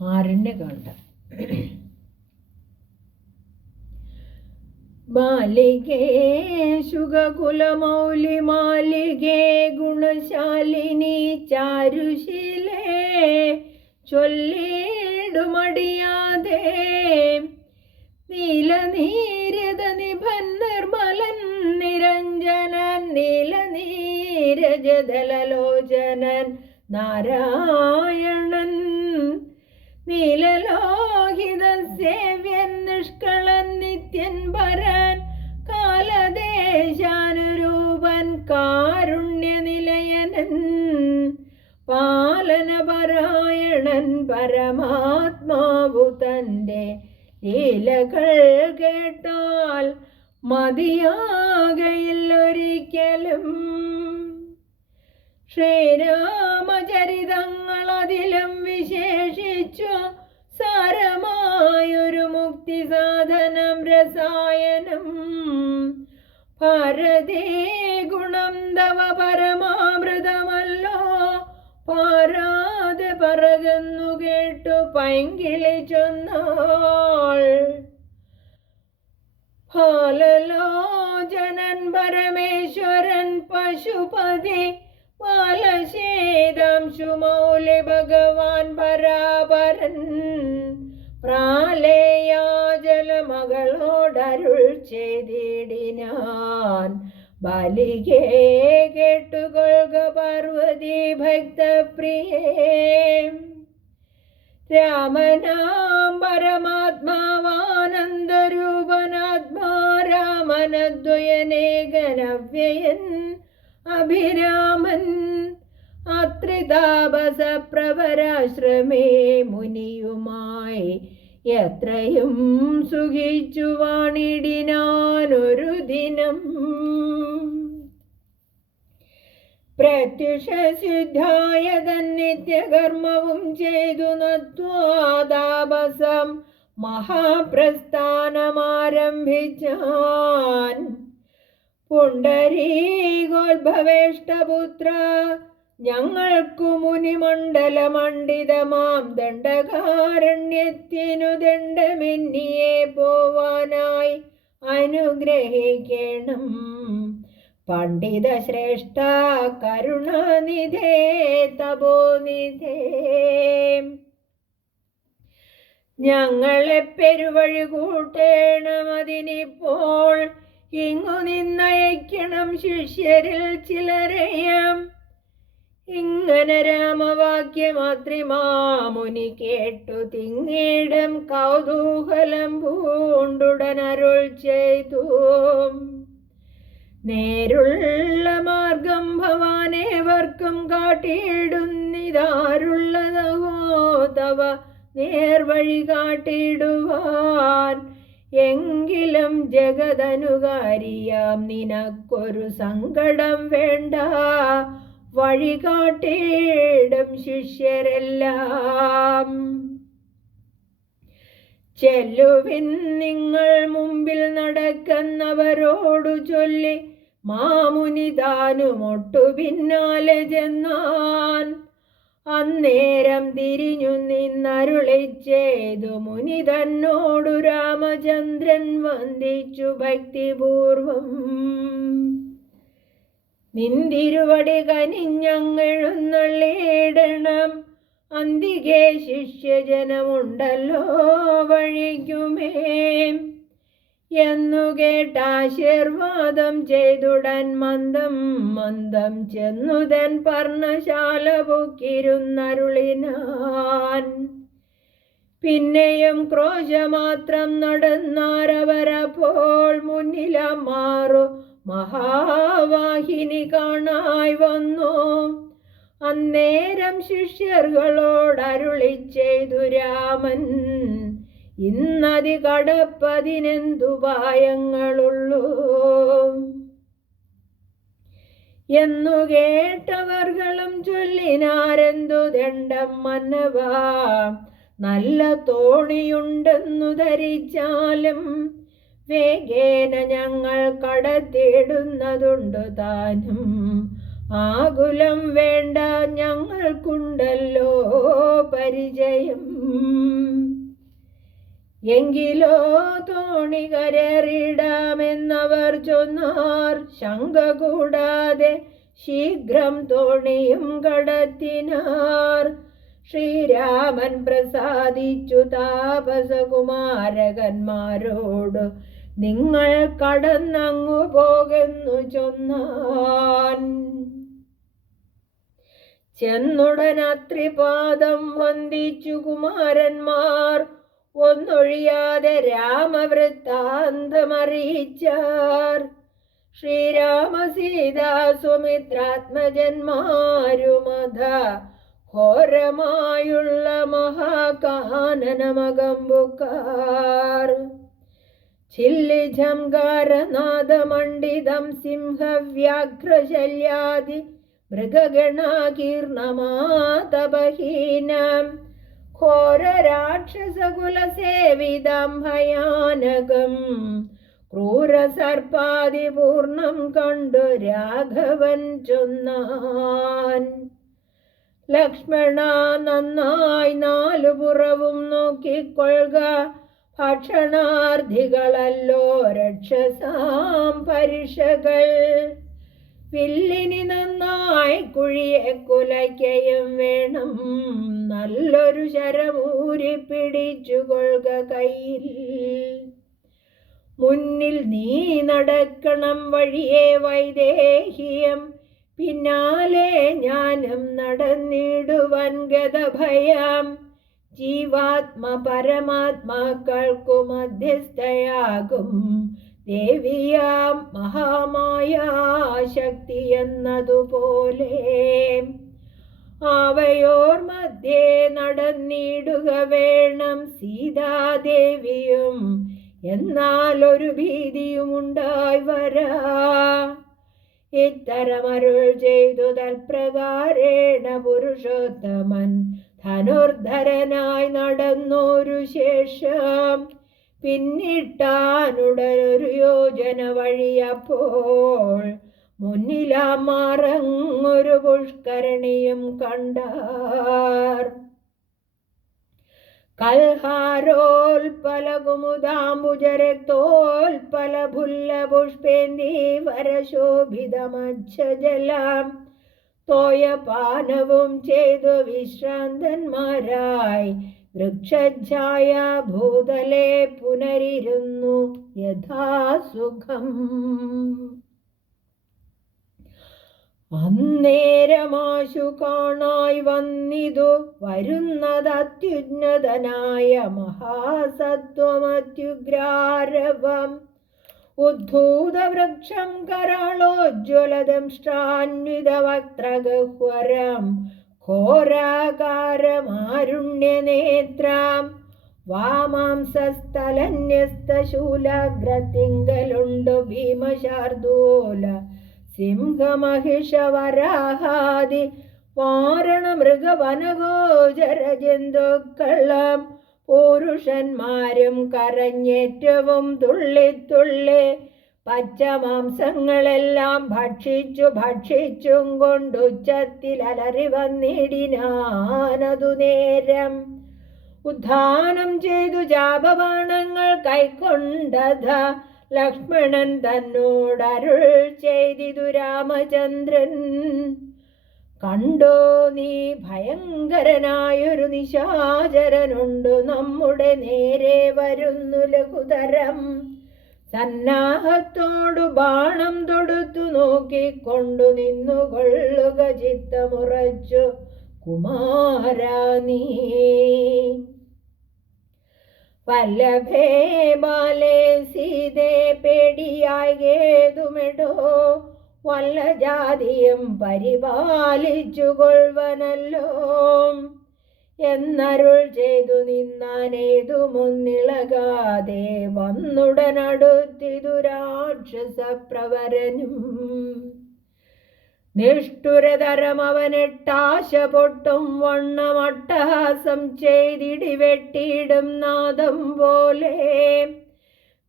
ആരണ്യകാണ്ഡം. മാലികേ ശുഗകുലമൗലി മാലികേ ഗുണശാലിനി ചാരുശീലേ ചൊല്ലിടുമടിയാതെ നീലനീരത നിഭൻ നിർമ്മലൻ നിരഞ്ജനൻ നീലനീരജദലലോചനൻ നാരായണൻ നീലലോഹിത സേവ്യൻ നിഷ്കളൻ നിത്യൻ പരൻ കാലദേശാനുരൂപൻ കാരുണ്യനിലയനൻ പാലനപരായണൻ പരമാത്മാവു തൻ്റെ ലീലകൾ കേട്ടാൽ മതിയാകയില്ലൊരിക്കലും. ശ്രീരാമചരിതങ്ങളതിലും വിശേഷിച്ചു സാരമായൊരു മുക്തി സാധനം രസായനം. ഭാരതീ ഗുണം തവ പരമാമൃതമല്ലോ പാരാതെ പറകുന്നു കേട്ടു പൈങ്കിളി ചൊന്നാൾ. ഫാലലോചനൻ പരമേശ്വരൻ പശുപതി ബാലശേതാംശുമൗലി ഭഗവാൻ പരാപരൻ പ്രാലേയാജല മകളോടരുൾ ചെയ്തിടിനാൻ. ബാലികേ കേട്ടുകൊള്ളുക പാർവതി ഭക്തപ്രിയേ, രാമനാം പരമാത്മാവാനന്ദരൂപനാത്മാ രാമനദ്വയനേകനവ്യയൻ അഭിരാമൻ അത്രിതാപസ പ്രവരാശ്രമേ മുനിയുമായി എത്രയും സുഖിച്ചു വാണിടിനാനൊരു ദിനം. പ്രത്യുഷസിദ്ധായ തന്നിത്യകർമ്മവും ചെയ്തു നത്വാതാപസം മഹാപ്രസ്ഥാനമാരംഭിച്ചാൻ. പുണ്ടരീകോത്ഭവേഷ്ടപുത്ര, ഞങ്ങൾക്കു മുനിമണ്ഡലമണ്ഡിതമാം ദണ്ഡകാരണ്യത്തിനു ദണ്ഡമെന്നിയെ പോവാനായി അനുഗ്രഹിക്കണം. പണ്ഡിത ശ്രേഷ്ഠ കരുണാനിധേ തപോനിധേ, ഞങ്ങളെ പെരുവഴി കൂട്ടേണം. അതിനിപ്പോൾ ഇങ്ങു നിന്നയക്കണം ശിഷ്യരിൽ ചിലരെയും. ഇങ്ങനെ രാമവാക്യമാത്രിമാമുനി കേട്ടു തിങ്ങിടം കൗതൂഹലം പൂണ്ടുടനരുൾ ചെയ്തു. നേരുള്ള മാർഗം ഭവാനേവർക്കും കാട്ടിയിടുന്നിതാരുള്ളതോ തവ നേർവഴി കാട്ടിടുവാൻ. എങ്കിലും ജഗദനുകാരിയാം നിനക്കൊരു സങ്കടം വേണ്ട, വഴി കാട്ടിയിടും ശിഷ്യരെല്ലാം. ചെല്ലുവിൻ നിങ്ങൾ മുമ്പിൽ നടക്കുന്നവരോടു ചൊല്ലി, മാമുനി താനുമൊട്ടു പിന്നാലെ ചെന്നാൻ. അന്നേരം തിരിഞ്ഞു നിന്നരുളി ചെയ്തു മുനി തന്നോടു രാമചന്ദ്രൻ വന്ദിച്ചു ഭക്തിപൂർവം. നിന്തിരുവടി കനിഞ്ഞങ്ങെഴുന്നള്ളിയിടണം, അന്തികെ ശിഷ്യജനമുണ്ടല്ലോ വഴിക്കുമേ എന്നു കേട്ടാശീർവാദം ചെയ്തുടൻ മന്ദം മന്ദം ചെന്നുതൻ പർണശാല പൊക്കിരുന്നരുളിനാൻ. പിന്നെയും ക്രോശമാത്രം നടന്നാരവരപ്പോൾ മുന്നിലമാറു മഹാവാഹിനി കാണായി വന്നു. അന്നേരം ശിഷ്യർകളോടരുളി ചെയ്തു രാമൻ, ഇന്നതി കടപ്പതിനെന്തുപായങ്ങളുള്ളൂ എന്നു കേട്ടവർകളും ചൊല്ലിനാരെന്തു ദണ്ഡം മന്നവാ. നല്ല തോണിയുണ്ടെന്നു ധരിച്ചാലും വേഗേന ഞങ്ങൾ കടത്തിടുന്നതുണ്ടു താനും. ആകുലം വേണ്ട, ഞങ്ങൾക്കുണ്ടല്ലോ പരിചയം. എങ്കിലോ തോണി കരേറിടാമെന്നവർ ചൊന്നാർ. ശങ്ക കൂടാതെ ശീഘ്രം തോണിയും കടത്തിനാർ. ശ്രീരാമൻ പ്രസാദിച്ചു താപസകുമാരകന്മാരോട്, നിങ്ങൾ കടന്നങ്ങു പോകുന്നു ചൊന്നാൻ. ചെന്നുടൻ അത്രിപാദം വന്ദിച്ചു കുമാരന്മാർ, ഒന്നൊഴിയാതെ രാമവൃത്താന്തമറിയിച്ചാർ. ശ്രീരാമ സീതാ സുമിത്രാത്മജന്മാരുമത ഘോരമായുള്ള മഹാകാനനമകമ്പുക്കാർ. ചില്ലിജംകാരനാദമണ്ഡിതം സിംഹവ്യാഘ്രശല്യാദി മൃഗഗണാകീർണമാതപഹീനം ഘോരരാക്ഷസകുലസേവിതം ഭയാനകം ക്രൂരസർപ്പാദിപൂർണം കണ്ടു രാഘവൻ ചൊന്നാൻ. ലക്ഷ്മണ, നന്നായി നാലുപുറവും നോക്കിക്കൊള്ളുക, ഭക്ഷണാർത്ഥികളല്ലോ രക്ഷസാം പരിഷകൾ. വില്ലിനി നന്നായി കുഴിയെ കുലയ്ക്കയും വേണം, നല്ലൊരു ശരമൂരി പിടിച്ചുകൊള്ളുക കയ്യിൽ. മുന്നിൽ നീ നടക്കണം വഴിയെ വൈദേഹിയം, പിന്നാലെ ഞാനും നടന്നിടുവൻ ഗതഭയം. ജീവാത്മ പരമാത്മാക്കൾക്കു മധ്യസ്ഥയാകും ദേവിയാം മഹാമായാശക്തി എന്നതുപോലെ. അവയോർ മധ്യേ നടന്നിടുക വേണം സീതാദേവിയും, എന്നാൽ ഒരു ഭീതിയും ഉണ്ടായി വരാ. ഇത്തരമരുൾ ചെയ്തു തൽപ്രകാരേണ പുരുഷോത്തമൻ ധനുർധരനായി നടന്നൊരു ശേഷം പിന്നിട്ടാനുടനൊരു യോജന വഴിയപ്പോൾ മുന്നിലാമാറങ്ങൊരു പുഷ്കരണിയും കണ്ടാർ. കൽഹാരോൽപലകുമുദാംബുജരക്തോൽപലഭുല്ലപുഷ്പേന്ദീവരശോഭിതമജ്ജലം തോയപാനവും ചെയ്തു വിശ്രാന്തന്മാരായി വൃക്ഷഛായ ഭൂതലെ പുനരിരുന്നു യഥാസുഖം. അന്നേരമാശു കാണായി വന്നിതു വരുന്നതത്യുന്നതനായ മഹാസത്വമത്യുഗ്രാരവം. ഉദ്ധൂതവൃക്ഷം കരാളോജ്വലദംഷ്ട്രാന്വിതവക്ത്രഗഹ്വരം ഘോരാകാരമാരുണ്യനേത്രം. വാമാംസസ്ഥലന്യസ്തശൂലാഗ്രത്തിങ്കലുണ്ടു ഭീമശാർദൂല സിംഹമഹിഷവരാഹാദി വാരണമൃഗവനഗോചര ജന്തുക്കളും പുരുഷന്മാരും കരഞ്ഞേറ്റവും തുള്ളിത്തുള്ളി പച്ചമാംസങ്ങളെല്ലാം ഭക്ഷിച്ചും കൊണ്ടുച്ചത്തിൽ അലറി വന്നിടിനാനതു നേരം. ഉദ്ധാനം ചെയ്തു ജാപബാണങ്ങൾ കൈക്കൊണ്ടത ലക്ഷ്മണൻ തന്നോടരുൾ ചെയ്തിതു രാമചന്ദ്രൻ. കണ്ടോ നീ, ഭയങ്കരനായൊരു നിശാചരനുണ്ടു നമ്മുടെ നേരെ വരുന്നു ലഘുതരം. സന്നാഹത്തോടു ബാണം തൊടുത്തു നോക്കിക്കൊണ്ടു നിന്നുകൊള്ളുക ചിത്തമുറച്ചു കുമാരാ നീ. വല്ലഭേ ബാലേ സീതേ പേടിയായി ഏതുമെടോ വല്ല ജാതിയും പരിപാലിച്ചു കൊള്ളുവനല്ലോ എന്നരുൾ ചെയ്തു നിന്നാനേതു മുന്നിളകാതെ വന്നുടനടുത്തിതു രാക്ഷസപ്രവരനും. നിഷ്ഠുരതരം അവനെട്ടാശ പൊട്ടും വണ്ണം അട്ടഹാസം ചെയ്തിടിവെട്ടിയിടും നാദം പോലെ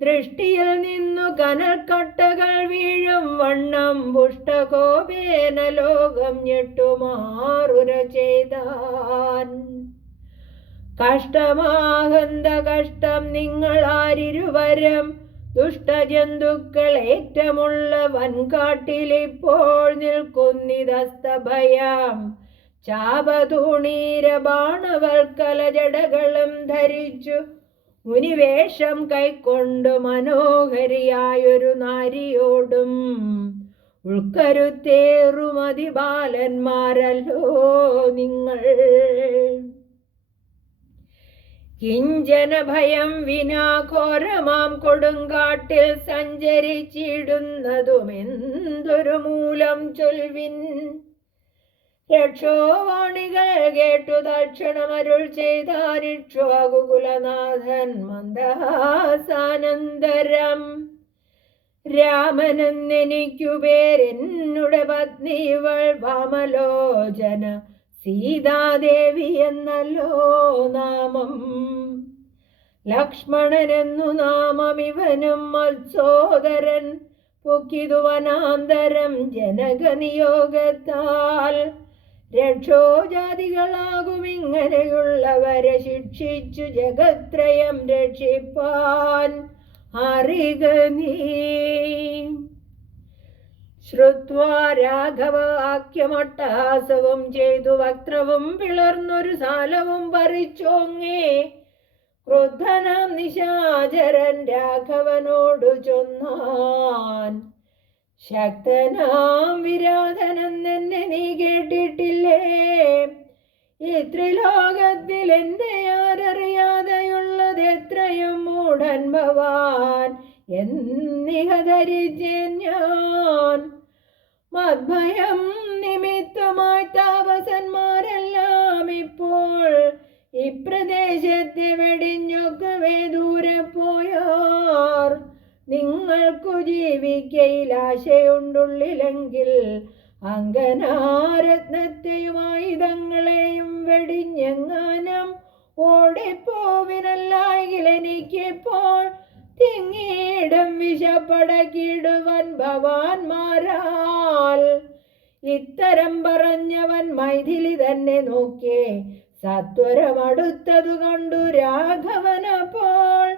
ദൃഷ്ടിയിൽ നിന്നു കനൽക്കട്ടകൾ വീഴും വണ്ണം പുഷ്ടകോപേന ലോകം ഞെട്ടുമാറുര ചെയ്താൻ. കഷ്ടമാകന്ത കഷ്ടം നിങ്ങളാരിരുവരും ദുഷ്ടജന്തുക്കൾ ഏറ്റമുള്ള വൻകാട്ടിലിപ്പോൾ നിൽക്കുന്നിതസ്തഭയം. ചാപതൂണീര ബാണവൽക്കല ജടകളും ധരിച്ചു മുനിവേഷം കൈക്കൊണ്ടു മനോഹരിയായൊരു നാരിയോടും ഉൾക്കരുത്തേറുമതിബാലന്മാരല്ലോ നിങ്ങൾ. കിഞ്ചന ഭയം വിനാ ഘോരമാം കൊടുങ്കാട്ടിൽ സഞ്ചരിച്ചിടുന്നതുമെന്തൊരു മൂലം ചൊൽവിൻ. രക്ഷോവാണികൾ കേട്ടു തക്ഷണമരുൾ ചെയ്താരിക്ഷ്വാകുകുലനാഥൻ മന്ദഹാസാനന്തരം. രാമനെന്നെനിക്കു പേരെന്നുടെ പത്നി ഇവൾ വാമലോചന സീതാദേവി എന്നല്ലോ നാമം. ലക്ഷ്മണനെന്നു നാമം ഇവനും മത്സോദരൻ പൊക്കിതു വനാന്തരം ജനകനിയോഗത്താൽ. രക്ഷോജാതികളാകും ഇങ്ങനെയുള്ളവരെ ശിക്ഷിച്ചു ജഗത്രയം രക്ഷിപ്പാൻ അറിക നീ. ശ്രുത്വാ രാഘവാക്യമട്ടഹാസവും ചെയ്തു വക്ത്രവും പിളർന്നൊരു സാലവും പറിച്ചോങ്ങേ. ക്രുദ്ധനാം നിശാചരൻ രാഘവനോടു ചൊന്നാൻ, ശക്തനാം വിരാധനെന്നെ നീ കേട്ടിട്ടില്ലേ? ഈ ത്രിലോകത്തിൽ എന്റെ ആരറിയാതെയുള്ളത് എത്രയും മൂഢൻ ഭവാൻ എന്നിഹ ധരിച്ചേൻ ഞാൻ. മദ്ഭയം നിമിത്തമായി താപസന്മാരെല്ലാം ഇപ്പോൾ ഇപ്രദേശത്തെ വെടിഞ്ഞൊക്കവേ ദൂരെ പോയാർ. നിങ്ങൾക്കു ജീവിക്കയിൽ ആശയുണ്ടുള്ളിലെങ്കിൽ അങ്കനാരത്നത്തെയുമായി തങ്ങളെയും വെടിഞ്ഞെങ്ങാനും ഓടിപ്പോവിനല്ലായെങ്കിൽ എനിക്കിപ്പോൾ തിങ്ങിയിടും വിഷപ്പടക്കിടുവൻ ഭവാന്മാരാൽ. ഇത്തരം പറഞ്ഞവൻ മൈഥിലി തന്നെ നോക്കേ സത്വരമടുത്തതു കണ്ടു രാഘവനപ്പോൾ.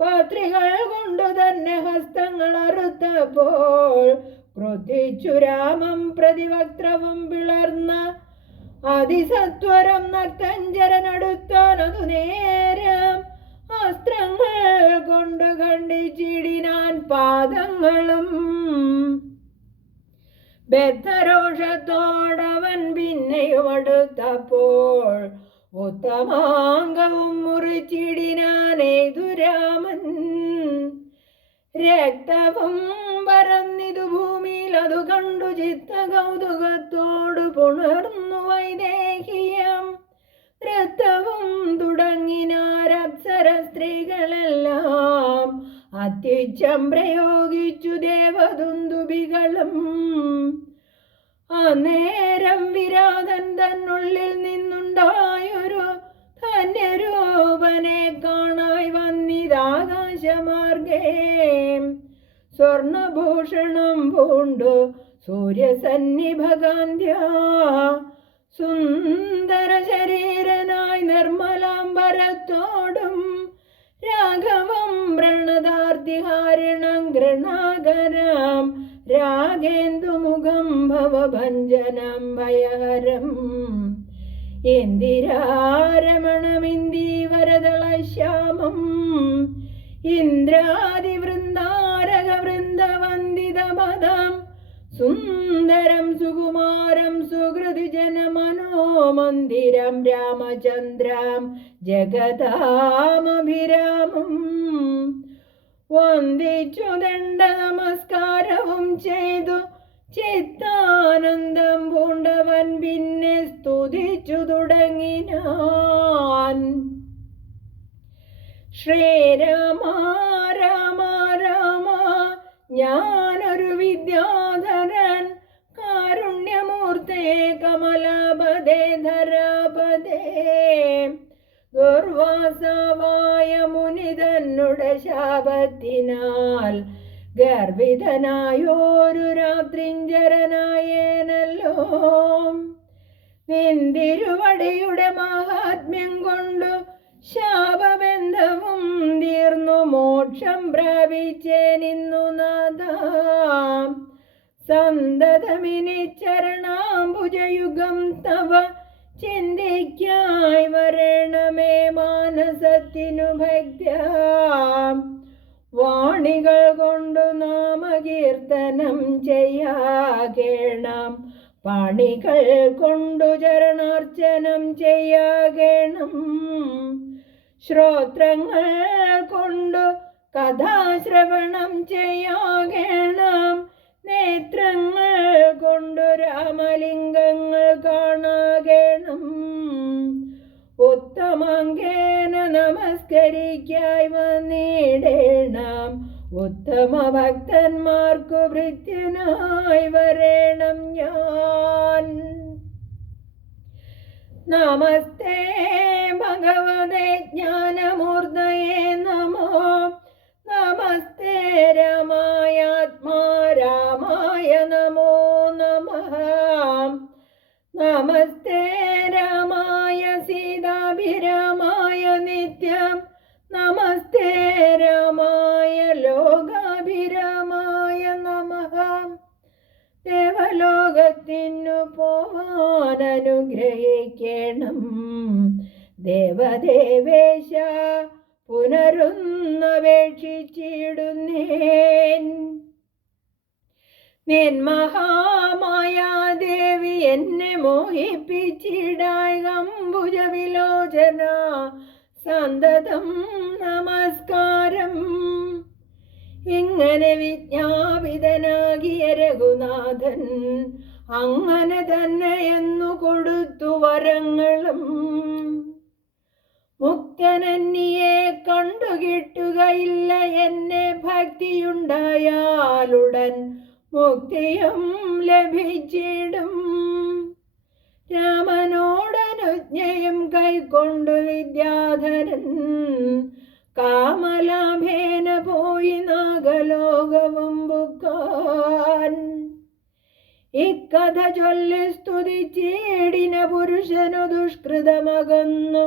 പത്രികൾ കൊണ്ടു തന്നെ ഹസ്തങ്ങൾ അറുത്തപ്പോൾ ക്രുദ്ധിച്ചു രാമം പ്രതിവക്ത്രവും പിളർന്ന. അതിസത്വരം നർത്തഞ്ചരനടുത്താനതു നേരം അസ്ത്രങ്ങൾ കൊണ്ടു ഖണ്ഡിച്ചിടിനാൻ പാദങ്ങളും. ബദ്ധരോഷത്തോടവൻ പിന്നെയും അടുത്തപ്പോൾ ഉത്തമാംഗവും മുറിച്ചിടിനാനേതു രാമൻ. രക്തവും പരന്നിതു ഭൂമിയിൽ അതു കണ്ടു ചിത്ത കൗതുകത്തോടു പുണർന്നു വൈദേഹിയം. നൃത്തവും തുടങ്ങിനാരപ്സര സ്ത്രീകളെല്ലാം അത്യുച്ചം പ്രയോഗിച്ചു ദേവദുന്ദുഭികളും. അന്നേരം വിരാതൻ തന്നുള്ളിൽ നിന്നുണ്ടായൊരു ധന്യരൂപനെ കാണായി വന്നിതാകാശമാർഗേ. സ്വർണഭൂഷണം പൂണ്ടു സൂര്യസന്നിഭകാന്ത്യ സുന്ദര ശരീരനായി നിർമ്മലാംബരത്തോടും രാഘവം പ്രണതാർത്തിഹാരിണം ഗൃണാകരം രാഗേന്ദുമുഖം ഭവഭഞ്ജനം ഭയഹരം. ഇന്ദിരാരമണമിന്ദീവരദളശ്യാമം ഇന്ദ്രാദിവൃന്ദാരകവൃന്ദവന്ദിതപദം സുന്ദരം സുകുമാരം സുഹൃതിജനമനോമന്ദിരം രാമചന്ദ്രം ജഗതാമഭിരാമം. വന്ദിച്ചു ദണ്ഡ നമസ്കാരവും ചെയ്തു ചിത്താനന്ദം പൂണ്ടവൻ പിന്നെ സ്തുതിച്ചു തുടങ്ങിനാൻ. ശ്രീരാമ രാമ രാമ ഞാനൊരു വിദ്യാധരൻ കാരുണ്യമൂർത്തേ കമലാപദേ ധരാപദേ. ദുർവാസാവായ മുനി തന്നുടെ ശാപത്തിനാൽ ഗർഭിതനായോരു രാത്രിഞ്ചരനായേനല്ലോ. നിന്തിരുവടിയുടെ മാഹാത്മ്യം കൊണ്ടു ശാപബന്ധവും തീർന്നു മോക്ഷം പ്രാപിച്ചേനിന്നു നാഥാം. സന്തതമിനി ചരണാംബുജയുഗം തവ ചിന്തിക്കായി വരണമേ മാനസത്തിനു ഭക്ത്യാം. വാണികൾ കൊണ്ടു നാമകീർത്തനം ചെയ്യാകേണം, പാണികൾ കൊണ്ടു ചരണാർച്ചനം ചെയ്യാകേണം. ശ്രോത്രങ്ങൾ കൊണ്ടു കഥാശ്രവണം ചെയ്യാകേണം, നേത്രങ്ങൾ കൊണ്ടു രാമലിംഗങ്ങൾ കാണാകേണം. ഉത്തമാംഗേന നമസ്കരിക്കായി വന്നിടേണം, ഉത്തമ ഭക്തന്മാർക്കു ഭൃത്യനായി വരേണം ഞാൻ. നമസ്തേ ഭഗവതേ ജ്ഞാനമൂർത്തയേ നമോ. നമസ്തേ രാമായാത്മാ രാമായ നമോ നമഃ. നമസ്തേ രാമായ സീതാഭിരാമായ നിത്യം. നമസ്തേ രാമായ ലോകാഭിരാമായ നമഃ. ദേവലോകത്തിനു പോവാൻ അനുഗ്രഹിക്കണം, ദേവദേവേശ പുനരുന്നപേക്ഷിച്ചിടുന്നേൻ. നിൻ മഹാമായാദേവി എന്നെ മോഹിപ്പിച്ചിടായി അംബുജ വിലോചന സന്തതം നമസ്കാരം. ഇങ്ങനെ വിജ്ഞാപിതനാകിയ രഘുനാഥൻ അങ്ങനെ തന്നെയെന്നു കൊടുത്തു വരങ്ങളും. മുക്തനന്നിയെ കണ്ടുകിട്ടുകയില്ല, എന്നെ ഭക്തിയുണ്ടായാലുടൻ മുക്തിയും ലഭിച്ചിടും. രാമനോടനുജ്ഞയും കൈക്കൊണ്ടു വിദ്യാധരൻ കാമലാഭേന പോയി നാഗലോകവും ബുക്കാൻ. ഇക്കഥ ചൊല്ലി സ്തുതിച്ചേടിന പുരുഷനു ദുഷ്കൃതമകന്നു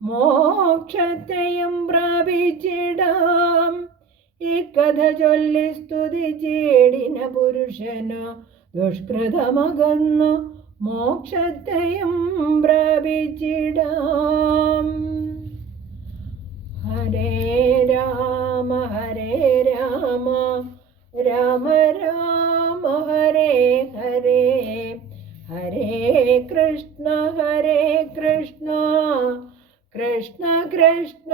മോക്ഷത്തെയും പ്രാപിച്ചിടാം. ഇക്കഥ ചൊല്ലി സ്തുതിച്ചേടിന പുരുഷനു ദുഷ്കൃതമകന്നു മോക്ഷത്തെയും പ്രാപിച്ചിടാം. ഹരേ രാമ രാമ രാമ ഹരേ ഹരേ, ഹരേ കൃഷ്ണ കൃഷ്ണ കൃഷ്ണ